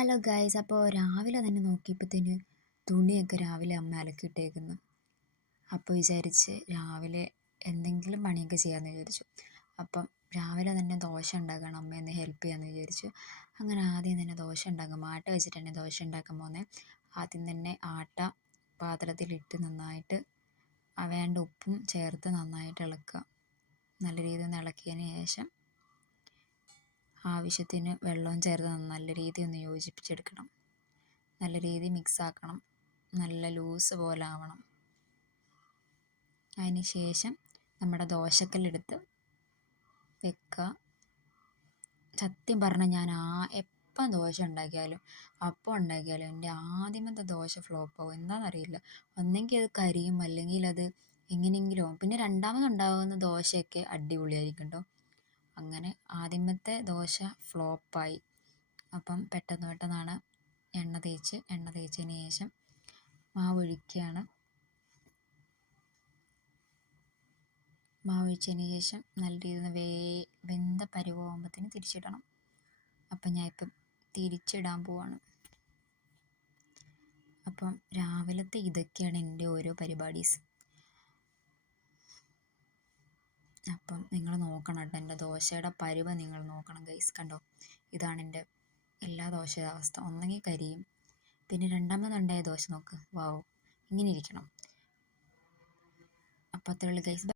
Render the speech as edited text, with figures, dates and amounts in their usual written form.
Hello guys, അപ്പോൾ രാവിലെ തന്നെ നോക്കിയപ്പോഴത്തേന് തുണിയൊക്കെ രാവിലെ അമ്മ അലക്കിയിട്ടേക്കുന്നു. അപ്പോൾ വിചാരിച്ച് രാവിലെ എന്തെങ്കിലും പണിയൊക്കെ ചെയ്യാമെന്ന് വിചാരിച്ചു. അപ്പം രാവിലെ തന്നെ ദോശ ഉണ്ടാക്കണം, അമ്മയൊന്ന് ഹെൽപ്പ് ചെയ്യാമെന്ന് വിചാരിച്ചു. അങ്ങനെ ആദ്യം തന്നെ ദോശ ഉണ്ടാക്കും, ആട്ട വെച്ചിട്ട് തന്നെ ദോശ ഉണ്ടാക്കാൻ പോകുന്നത്. ആദ്യം തന്നെ ആട്ട പാത്രത്തിലിട്ട് നന്നായിട്ട് വേണ്ട ഉപ്പും ചേർത്ത് നന്നായിട്ട് ഇളക്കുക. നല്ല രീതിയിൽ ഒന്ന് ഇളക്കിയതിന് ശേഷം ആവശ്യത്തിന് വെള്ളവും ചേർത്ത് നല്ല രീതിയിൽ ഒന്ന് യോജിപ്പിച്ചെടുക്കണം. നല്ല രീതിയിൽ മിക്സാക്കണം, നല്ല ലൂസ് പോലെ ആവണം. അതിന് ശേഷം നമ്മുടെ ദോശക്കല്ലെടുത്ത് വെക്കുക. സത്യം പറഞ്ഞാൽ ഞാൻ എപ്പം ദോശ ഉണ്ടാക്കിയാലും അപ്പം ഉണ്ടാക്കിയാലും എൻ്റെ ആദ്യമത്തെ ദോശ ഫ്ലോപ്പാവും. എന്താണെന്നറിയില്ല. ഒന്നെങ്കിൽ അത് കരിയും, അല്ലെങ്കിൽ അത് എങ്ങനെയെങ്കിലും ആവും. പിന്നെ രണ്ടാമതുണ്ടാകുന്ന ദോശയൊക്കെ അടിപൊളിയായിരിക്കും കേട്ടോ. അങ്ങനെ ആദ്യമത്തെ ദോശ ഫ്ലോപ്പായി. അപ്പം പെട്ടെന്നാണ് എണ്ണ തേച്ചതിന് ശേഷം മാവ് ഒഴിക്കുകയാണ്. മാവ് ഒഴിച്ചതിന് ശേഷം നല്ല രീതിയിൽ വെന്ത പരുവമാകുമ്പോഴത്തേന് തിരിച്ചിടണം. അപ്പം ഞാൻ ഇപ്പം തിരിച്ചിടാൻ പോവാണ്. അപ്പം രാവിലത്തെ ഇതൊക്കെയാണ് എൻ്റെ ഓരോ പരിപാടീസ്. അപ്പം നിങ്ങൾ നോക്കണം കേട്ടോ, എൻ്റെ ദോശയുടെ പരുവം നിങ്ങൾ നോക്കണം ഗൈസ്. കണ്ടോ, ഇതാണ് എൻ്റെ എല്ലാ ദോശയുടെ അവസ്ഥ. ഒന്നെങ്കിൽ കരിയും, പിന്നെ രണ്ടാമതുണ്ടായ ദോശ നോക്ക്, വാവ്, ഇങ്ങനെ ഇരിക്കണം. അപ്പം അത്രയുള്ളൂ ഗൈസ്.